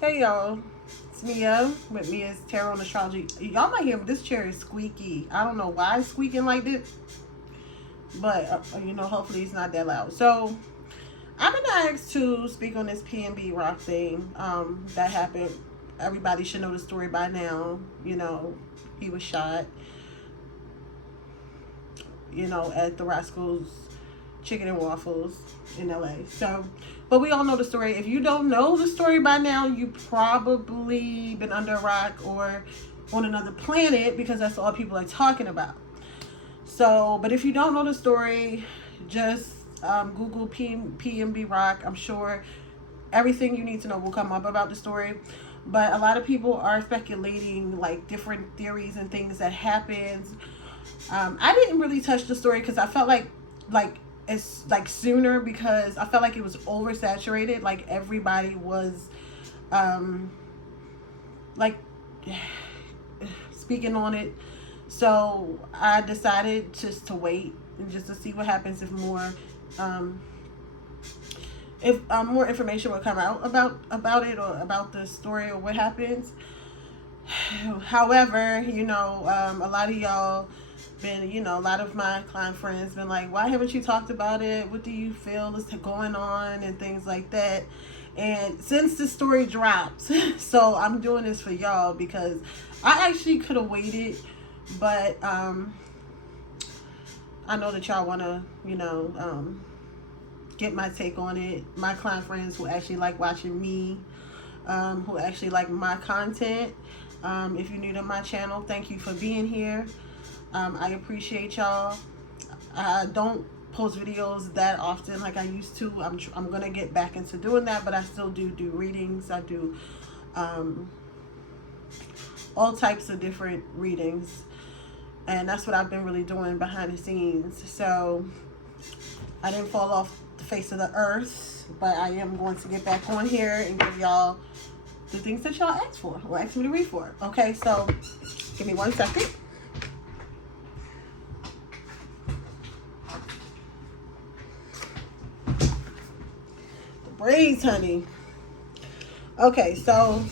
Hey y'all, it's Mia with Mia's Tarot and Astrology. Y'all might hear this chair is squeaky. I don't know why it's squeaking like this, but hopefully it's not that loud. So I've been asked to speak on this Pnb Rock thing that happened. Everybody should know the story by now. He was shot. At the Rascals Chicken and Waffles in LA. So, but we all know the story. If you don't know the story by now, you probably been under a rock or on another planet, because that's all people are talking about. So, but if you don't know the story, just Google Pnb Rock. I'm sure everything you need to know will come up about the story. But a lot of people are speculating like different theories and things that happened. I didn't really touch the story because I felt like it's like sooner, because I felt like it was oversaturated. Like everybody was like speaking on it. So I decided just to wait and just to see what happens if more more information will come out about it, or about the story, or what happens. However, a lot of y'all been, a lot of my client friends been like, why haven't you talked about it? What do you feel is going on, and things like that. And since the story dropped, so I'm doing this for y'all, because I actually could have waited, but I know that y'all want to, get my take on it. My client friends who actually like watching me, who actually like my content. If you're new to my channel, thank you for being here. I appreciate y'all. I don't post videos that often like I used to. I'm gonna get back into doing that, but I still do readings. I do all types of different readings, and that's what I've been really doing behind the scenes. So I didn't fall off the face of the earth, but I am going to get back on here and give y'all the things that y'all asked for, or asked me to read for. Okay, so give me 1 second. The braids, honey. Okay, so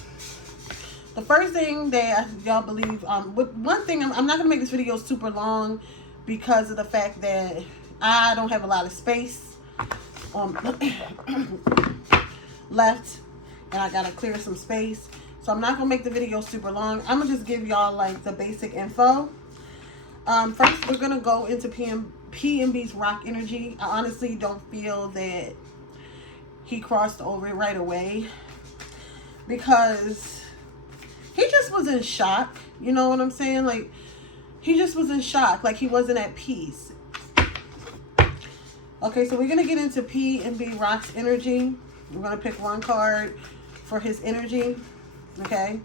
the first thing that y'all believe, one thing, I'm not gonna make this video super long because of the fact that I don't have a lot of space left, and I gotta clear some space. So I'm not gonna make the video super long. I'm gonna just give y'all like the basic info. First, we're gonna go into Pnb's rock energy. I honestly don't feel that he crossed over right away, because he just was in shock. You know what I'm saying? Like, he just was in shock. Like, he wasn't at peace. Okay, so we're going to get into Pnb Rock's energy. We're going to pick one card for his energy. Okay?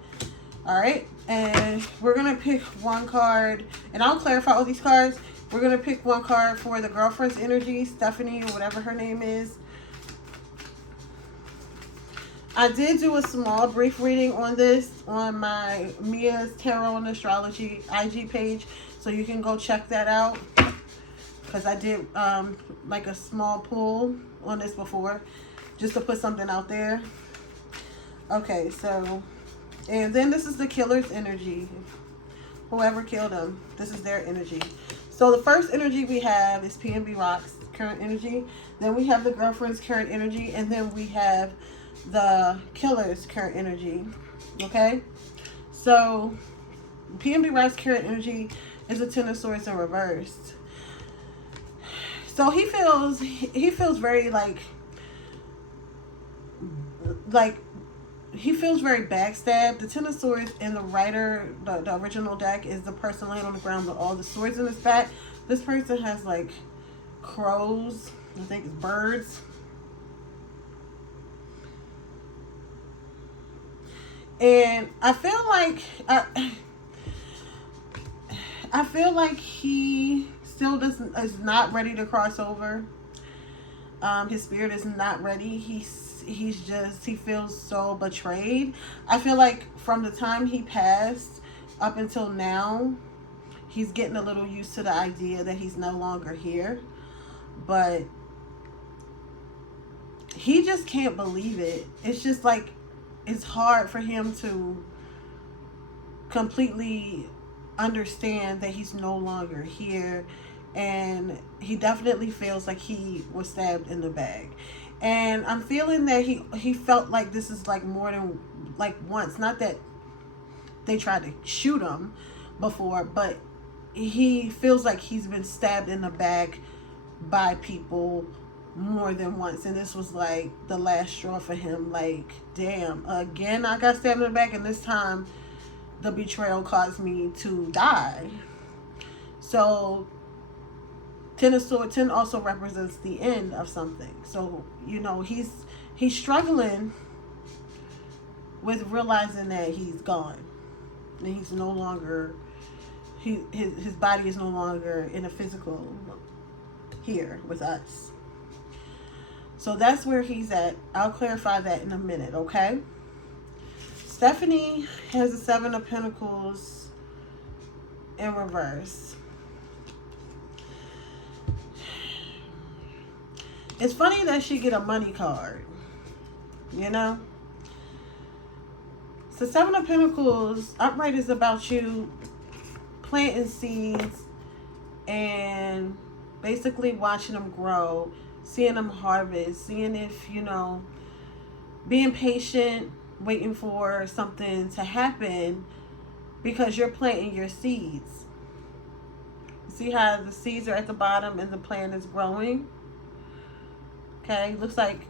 All right? And we're going to pick one card. And I'll clarify all these cards. We're going to pick one card for the girlfriend's energy, Stephanie, or whatever her name is. I did do a small brief reading on this on my Mia's Tarot and Astrology IG page. So you can go check that out, because I did like a small pull on this before, just to put something out there. Okay, so, and then this is the killer's energy. Whoever killed him, this is their energy. So the first energy we have is Pnb Rock's current energy. Then we have the girlfriend's current energy. And then we have the killer's current energy. Okay? So Pnb Rock's current energy is a Ten of Swords in reverse. So he feels very like he feels very backstabbed. The Ten of Swords in the the original deck, is the person laying on the ground with all the swords in his back. This person has like crows, I think it's birds. And I feel like he still is not ready to cross over. His spirit is not ready. He feels so betrayed. I feel like from the time he passed up until now, he's getting a little used to the idea that he's no longer here. But he just can't believe it. It's just like it's hard for him to completely understand that he's no longer here, and he definitely feels like he was stabbed in the back. And I'm feeling that he felt like this is like more than like once. Not that they tried to shoot him before, but he feels like he's been stabbed in the back by people more than once, and this was like the last straw for him. Like, damn, again I got stabbed in the back, and this time the betrayal caused me to die. So 10 of Swords, 10 also represents the end of something. So, you know, he's struggling with realizing that he's gone. And he's no longer, his body is no longer in a physical here with us. So that's where he's at. I'll clarify that in a minute, okay? Stephanie has the 7 of Pentacles in reverse. It's funny that she get a money card, you know? So 7 of Pentacles, upright, is about you planting seeds and basically watching them grow, seeing them harvest, seeing if, you know, being patient, waiting for something to happen because you're planting your seeds. See how the seeds are at the bottom and the plant is growing? Okay, looks like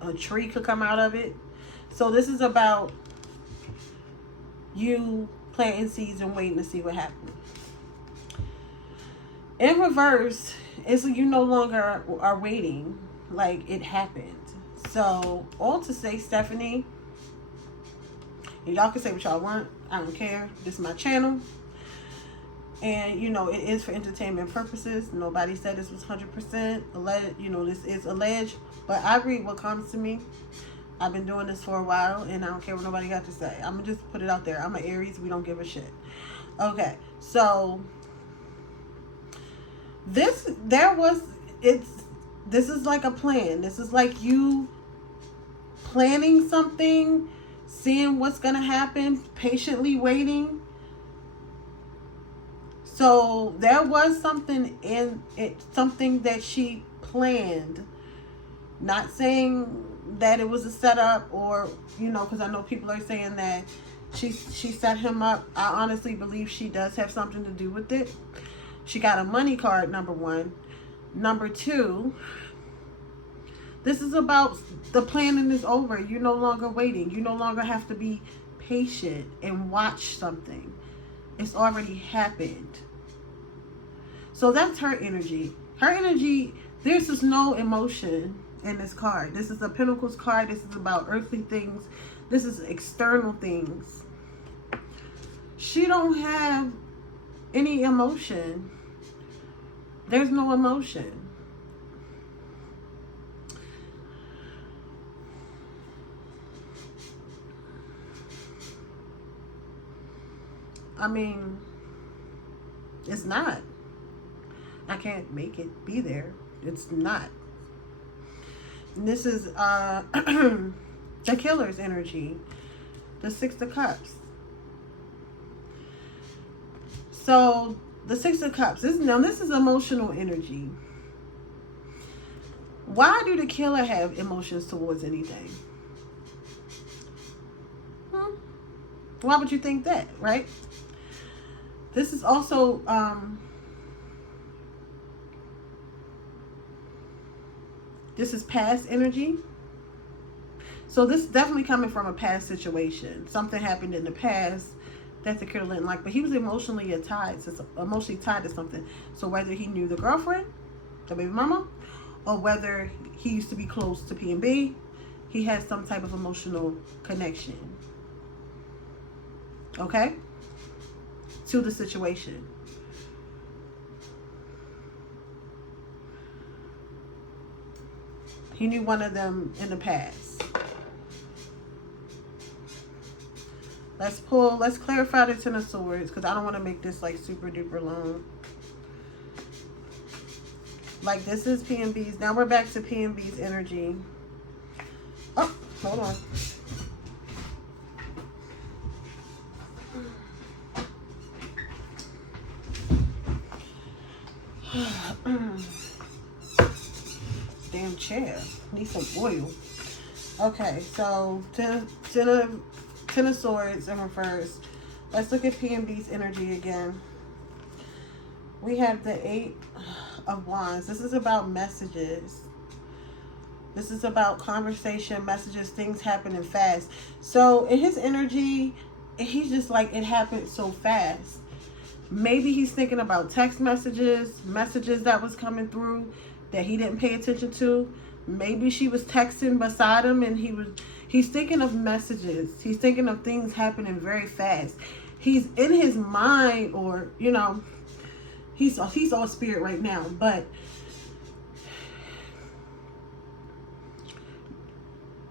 a tree could come out of it. So this is about you planting seeds and waiting to see what happens. In reverse, it's you no longer are waiting, like it happened. So all to say, Stephanie, y'all can say what y'all want. I don't care. This is my channel. And, you know, it is for entertainment purposes. Nobody said this was 100% alleged. You know, this is alleged. But I read what comes to me. I've been doing this for a while, and I don't care what nobody got to say. I'm going to just put it out there. I'm an Aries. We don't give a shit. Okay. So, this is like a plan. This is like you planning something, seeing what's going to happen, patiently waiting. So there was something in it, something that she planned. Not saying that it was a setup, or, you know, because I know people are saying that she set him up. I honestly believe she does have something to do with it. She got a money card, number one. Number two, this is about the planning is over. You're no longer waiting. You no longer have to be patient and watch something. It's already happened. So that's her energy. Her energy, there's just no emotion in this card. This is a Pentacles card. This is about earthly things. This is external things. She don't have any emotion. There's no emotion. I mean, it's not. I can't make it be there. It's not. And this is the killer's energy. The 6 of Cups. So, the 6 of Cups. This is emotional energy. Why do the killer have emotions towards anything? Why would you think that, right? This is also this is past energy. So this is definitely coming from a past situation. Something happened in the past that the killer didn't like, but he was emotionally tied to something. So whether he knew the girlfriend, the baby mama, or whether he used to be close to Pnb, he has some type of emotional connection. Okay? To the situation. He knew one of them in the past. Let's clarify the 10 of Swords, because I don't want to make this like super duper long. Like, this is Pnb's. Now we're back to Pnb's energy. Oh, hold on. chair. Need some oil. Okay, so Ten of Swords in reverse. Let's look at Pnb's energy again. We have the 8 of Wands. This is about messages. This is about conversation, messages, things happening fast. So in his energy, he's just like, it happened so fast. Maybe he's thinking about text messages that was coming through that he didn't pay attention to. Maybe she was texting beside him and he's thinking of messages. He's thinking of things happening very fast. He's in his mind, or, you know, he's all spirit right now, but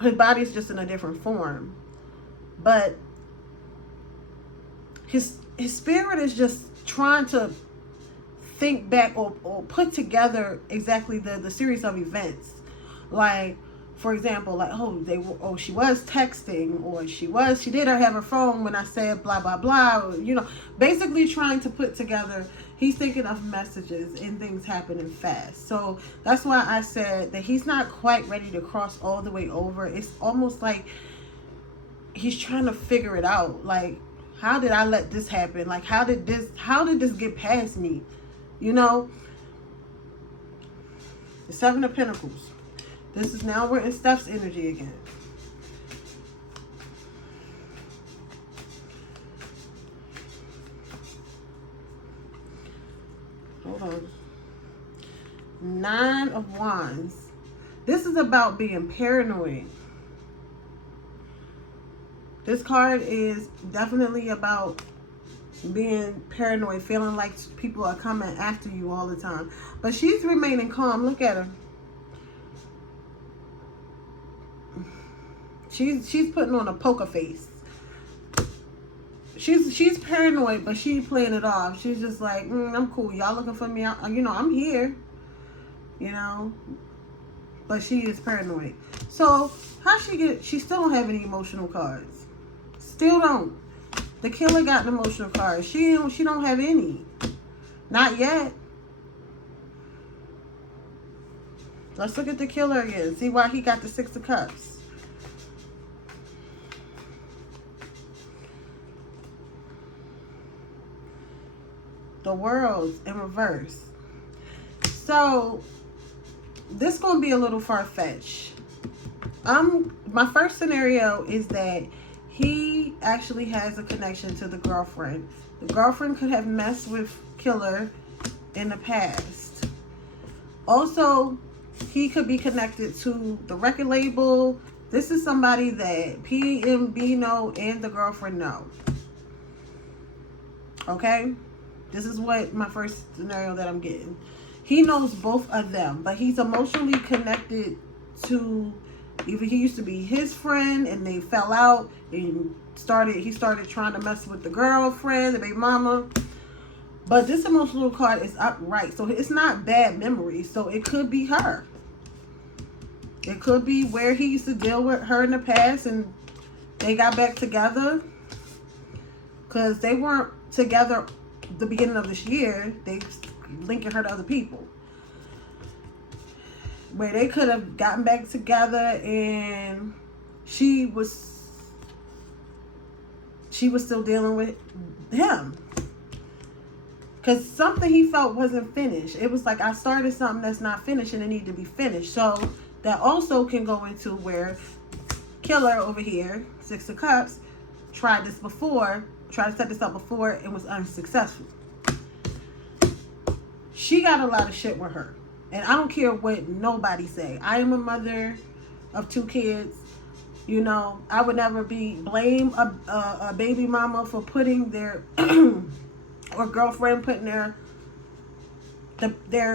his body's just in a different form. But his spirit is just trying to think back or put together exactly the series of events. Like, for example, like, she was texting, or she did have her phone when I said blah blah blah, or, you know, basically trying to put together. He's thinking of messages and things happening fast. So that's why I said that he's not quite ready to cross all the way over. It's almost like he's trying to figure it out. Like, how did I let this happen? Like, how did this get past me? You know? The 7 of Pentacles. This is now, we're in Steph's energy again. Hold on. 9 of Wands. This is about being paranoid. This card is definitely about being paranoid, feeling like people are coming after you all the time. But she's remaining calm. Look at her. She's putting on a poker face. She's paranoid, but she ain't playing it off. She's just like, I'm cool. Y'all looking for me? You know, I'm here. You know, but she is paranoid. So how she still don't have any emotional cards. Still don't. The Killer got an emotional card. She don't have any. Not yet. Let's look at the Killer again. See why he got the 6 of Cups. The World in reverse. So this gonna be a little far-fetched. My first scenario is that he actually has a connection to the girlfriend. The girlfriend could have messed with Killer in the past. Also, he could be connected to the record label. This is somebody that Pnb know and the girlfriend know. Okay? This is what my first scenario that I'm getting. He knows both of them, but he's emotionally connected to, either he used to be his friend and they fell out and he started trying to mess with the girlfriend, the baby mama. But this emotional card is upright, so it's not bad memories. So it could be her. It could be where he used to deal with her in the past and they got back together, because they weren't together the beginning of this year. They linking her to other people, where they could have gotten back together and she was still dealing with him because something he felt wasn't finished. It was like, I started something that's not finished and it needed to be finished. So that also can go into where Killer over here, 6 of Cups, tried to set this up before and was unsuccessful. She got a lot of shit with her. And I don't care what nobody say. I am a mother of 2 kids. You know, I would never blame a baby mama for putting their or girlfriend putting their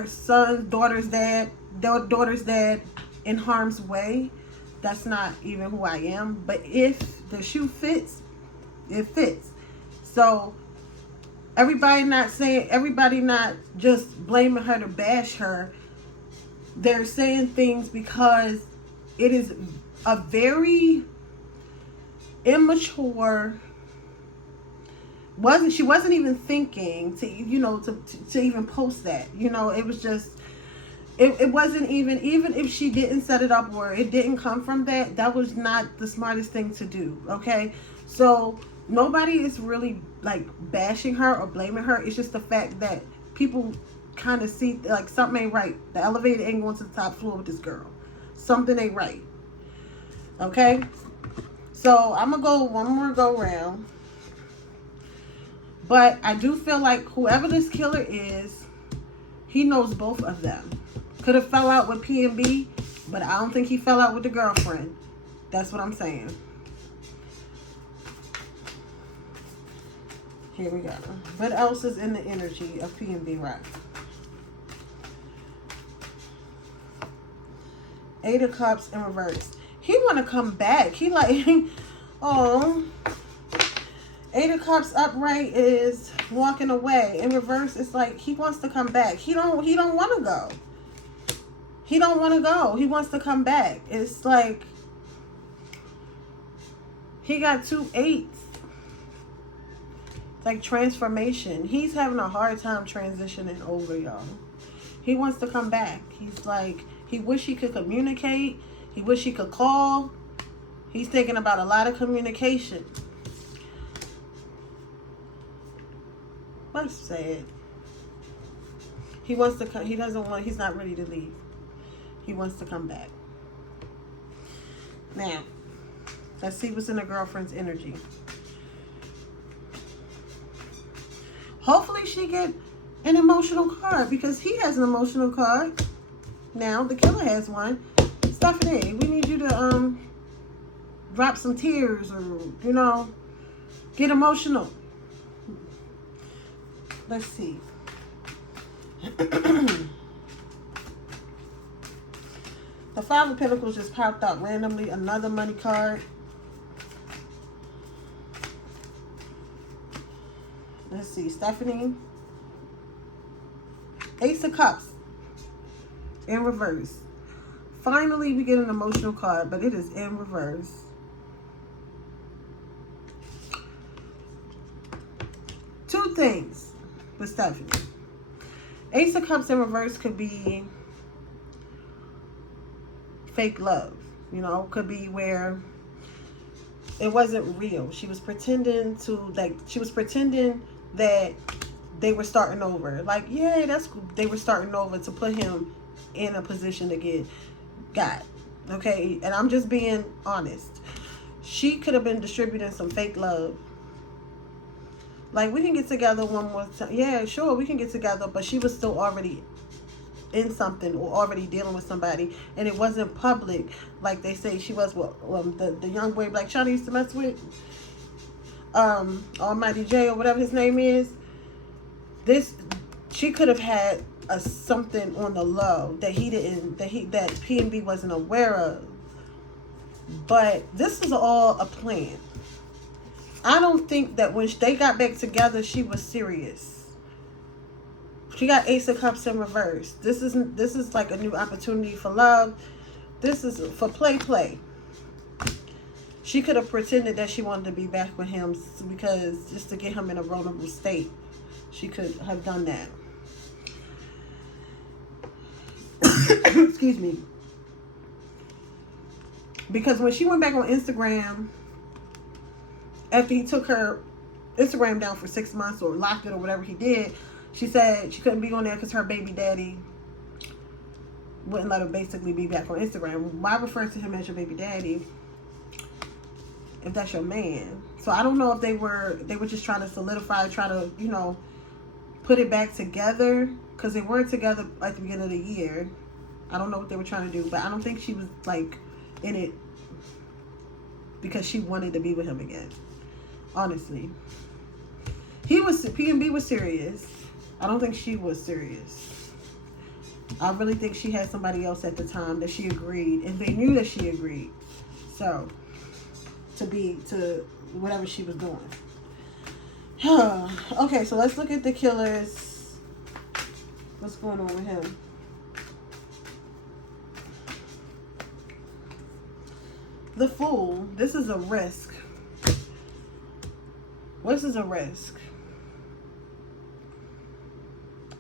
son's daughter's dad in harm's way. That's not even who I am. But if the shoe fits, it fits. So everybody not just blaming her to bash her. They're saying things because it is a very immature. She wasn't even thinking to even post that. You know, it was just, It wasn't even if she didn't set it up or it didn't come from that was not the smartest thing to do. Okay, so nobody is really like bashing her or blaming her. It's just the fact that people kind of see like something ain't right. The elevator ain't going to the top floor with this girl. Something ain't right. Okay, so I'm gonna go one more go round, but I do feel like whoever this killer is, he knows both of them. Could have fell out with Pnb, but I don't think he fell out with the girlfriend. That's what I'm saying. Here we go. What else is in the energy of Pnb Rock? Eight of Cups in reverse. He want to come back. He like, oh. Eight of Cups upright is walking away. In reverse, it's like he wants to come back. He don't want to go. He don't want to go. He wants to come back. It's like he got 2 8s. It's like transformation. He's having a hard time transitioning over, y'all. He wants to come back. He's like, he wish he could communicate. He wish he could call. He's thinking about a lot of communication. That's sad. He wants to come. He doesn't want. He's not ready to leave. He wants to come back. Now, let's see what's in the girlfriend's energy. Hopefully she get an emotional card because he has an emotional card. Now, the killer has one. Stephanie, we need you to drop some tears or, you know, get emotional. Let's see. The Five of Pentacles just popped out randomly. Another money card. Let's see. Stephanie. Ace of Cups. In reverse. Finally, we get an emotional card, but it is in reverse. Two things with Stephanie. Ace of Cups in reverse could be fake love, you know, could be where it wasn't real. She was pretending that they were starting over. Like, yeah, that's cool. They were starting over to put him in a position to get got. Okay, and I'm just being honest. She could have been distributing some fake love. Like, we can get together one more time. Yeah, sure, we can get together, but she was still already in something or already dealing with somebody, and it wasn't public like they say she was. The young boy Black China used to mess with, Almighty J or whatever his name is. She could have had something on the low that that Pnb wasn't aware of, but this is all a plan. I don't think that when they got back together she was serious. She got Ace of Cups in reverse. This is like a new opportunity for love. This is for play. She could have pretended that she wanted to be back with him because just to get him in a vulnerable state. She could have done that. Excuse me. Because when she went back on Instagram, after he took her Instagram down for 6 months or locked it or whatever he did, she said she couldn't be on there because her baby daddy wouldn't let her basically be back on Instagram. Why refer to him as your baby daddy if that's your man? So I don't know if they were just trying to solidify, try to, you know, put it back together, because they weren't together at the beginning of the year. I don't know what they were trying to do, but I don't think she was like in it because she wanted to be with him again. Honestly, Pnb was serious. I don't think she was serious. I really think she had somebody else at the time that she agreed, and they knew that she agreed. So to whatever she was doing. Okay, so let's look at the killers. What's going on with him? The Fool. This is a risk. This is a risk.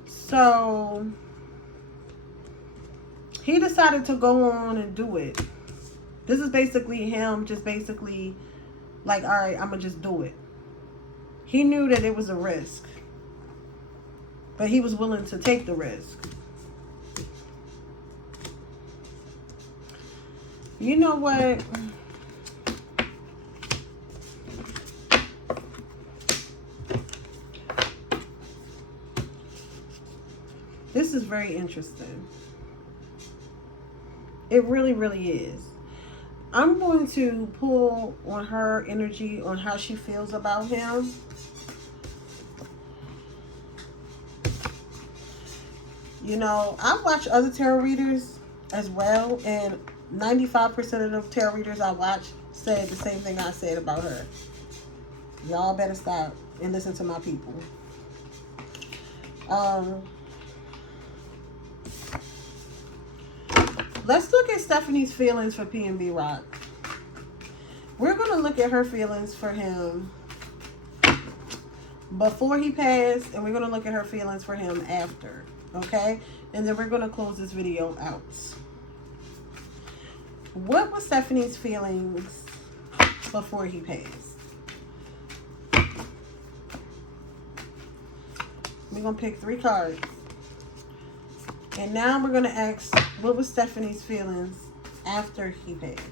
So he decided to go on and do it. This is basically him just basically like, all right, I'm going to just do it. He knew that it was a risk, but he was willing to take the risk. You know what? This is very interesting. It really, really is. I'm going to pull on her energy on how she feels about him. You know, I watch other tarot readers as well, and 95% of the tarot readers I watch said the same thing I said about her. Y'all better stop and listen to my people. Let's look at Stephanie's feelings for Pnb Rock. We're going to look at her feelings for him before he passed, and we're going to look at her feelings for him after. Okay? And then we're going to close this video out. What was Stephanie's feelings before he passed? We're going to pick 3 cards. And now we're going to ask, what was Stephanie's feelings after he passed?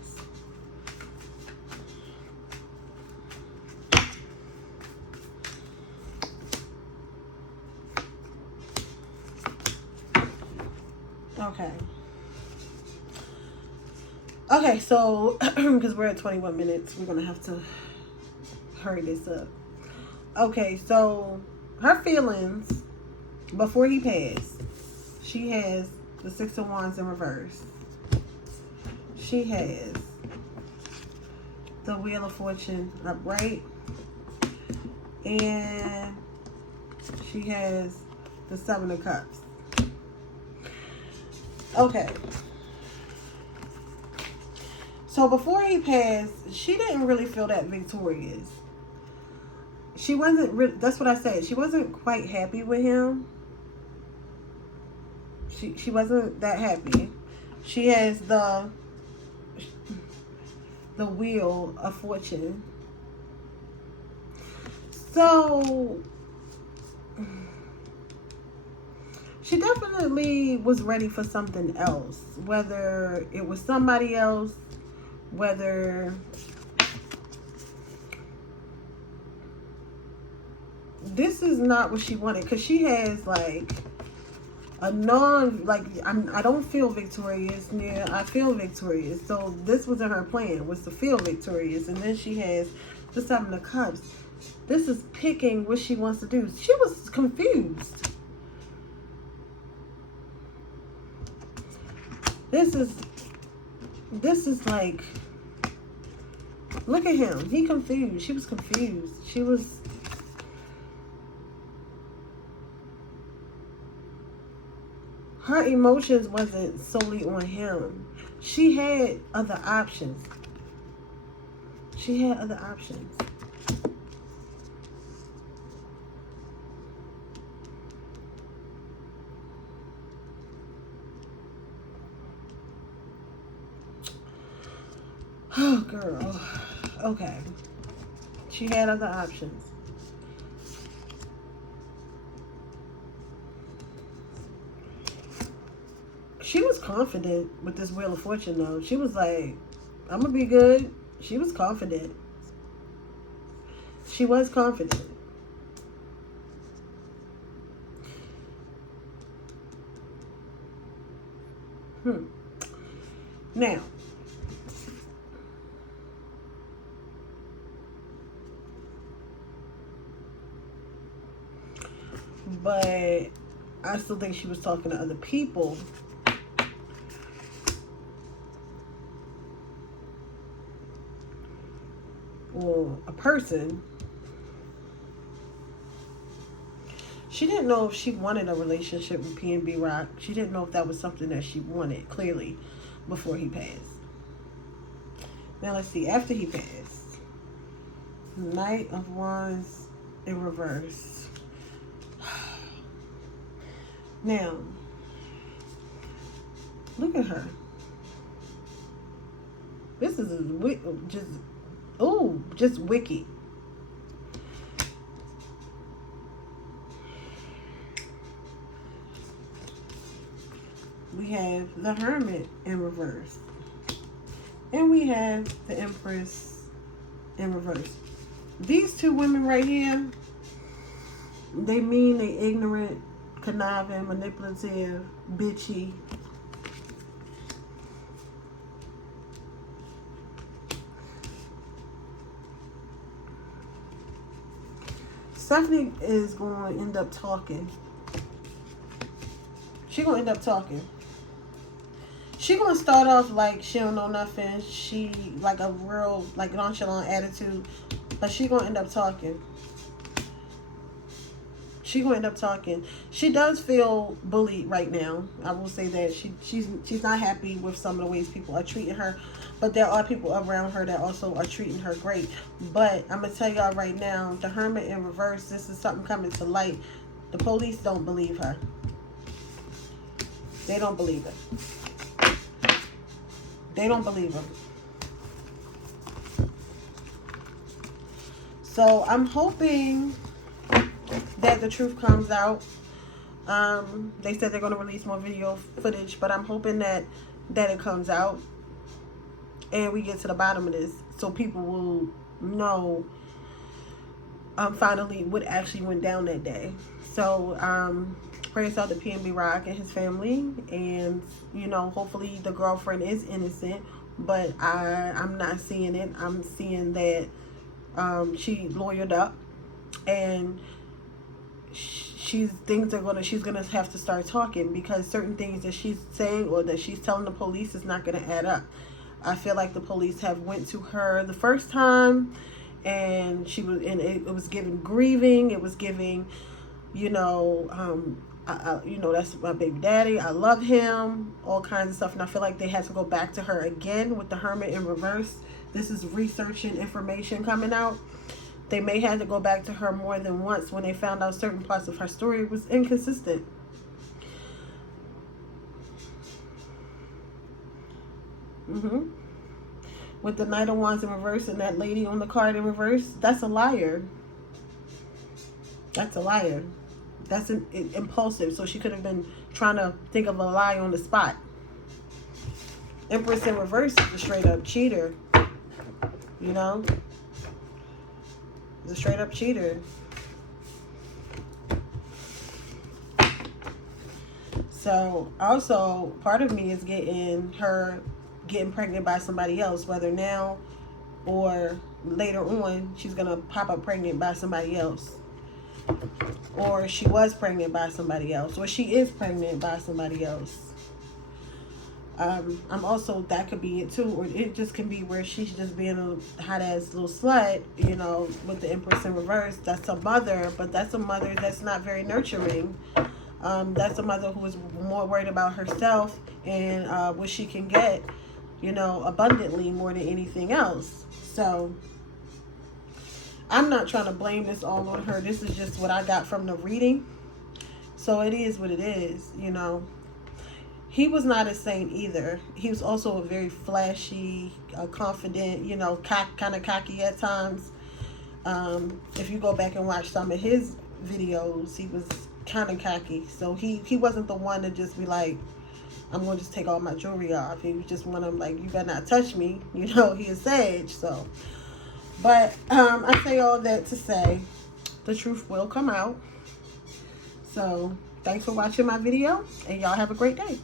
Okay. Okay, so, because we're at 21 minutes, we're going to have to hurry this up. Okay, so, her feelings before he passed. She has the 6 of Wands in reverse. She has the Wheel of Fortune upright. And she has the 7 of Cups. Okay. So before he passed, she didn't really feel that victorious. She wasn't, that's what I said. She wasn't quite happy with him. She wasn't that happy. She has the Wheel of Fortune. So she definitely was ready for something else. Whether it was somebody else, whether this is not what she wanted, because she has like a I don't feel victorious. Yeah, I feel victorious. So this wasn't her plan, was to feel victorious. And then she has the 7 of Cups. This is picking what she wants to do. She was confused. This is like, look at him. He confused. She was confused. She was, her emotions wasn't solely on him. She had other options. She had other options. Oh, girl. Okay. She had other options. She was confident with this Wheel of Fortune, though. She was like, I'm going to be good. She was confident. She was confident. Now, but I still think she was talking to other people. Or a person. She didn't know if she wanted a relationship with Pnb Rock. She didn't know if that was something that she wanted, clearly, before he passed. Now, let's see. After he passed. Knight of Wands in reverse. Now, Look at her. This is just, ooh, just wicked. We have the Hermit in reverse. And we have the Empress in reverse. These two women right here, they mean, they ignorant, conniving, manipulative, bitchy. Stephanie is going to end up talking. She going to end up talking. She going to start off like she don't know nothing. She like a real like nonchalant attitude. But she going to end up talking. She going to end up talking. She does feel bullied right now. I will say that she's not happy with some of the ways people are treating her. But there are people around her that also are treating her great. But I'm going to tell y'all right now, the Hermit in reverse, this is something coming to light. The police don't believe her. They don't believe it. They don't believe her. So I'm hoping that the truth comes out. They said they're going to release more video footage, but I'm hoping that it comes out and we get to the bottom of this, so people will know finally what actually went down that day. So prayers out to Pnb Rock and his family, and you know, hopefully the girlfriend is innocent, but I'm not seeing it. I'm seeing that she lawyered up, and she's gonna have to start talking, because certain things that she's saying or that she's telling the police is not gonna add up. I feel like the police have went to her the first time, and it was giving grieving. It was giving, you know, you know, that's my baby daddy. I love him. All kinds of stuff. And I feel like they had to go back to her again with the Hermit in reverse. This is researching information coming out. They may have to go back to her more than once when they found out certain parts of her story was inconsistent. With the Knight of Wands in reverse and that lady on the card in reverse, that's a liar. That's a liar. That's impulsive. So she could have been trying to think of a lie on the spot. Empress in reverse is a straight up cheater. You know? It's a straight up cheater. So also part of me is getting pregnant by somebody else, whether now or later on she's gonna pop up pregnant by somebody else, or she was pregnant by somebody else, or she is pregnant by somebody else. I'm also, that could be it too, or it just can be where she's just being a hot ass little slut, you know, with the Empress in reverse. That's a mother, but that's a mother that's not very nurturing. That's a mother who is more worried about herself and what she can get, you know, abundantly, more than anything else. So I'm not trying to blame this all on her. This is just what I got from the reading. So it is what it is, you know. He was not a saint either. He was also a very flashy, confident, you know, kind of cocky at times. If you go back and watch some of his videos, he was kind of cocky. So he wasn't the one to just be like, I'm going to just take all my jewelry off. He was just one of them, like, you better not touch me. You know, he is sage. So, but I say all that to say the truth will come out. So thanks for watching my video, and y'all have a great day.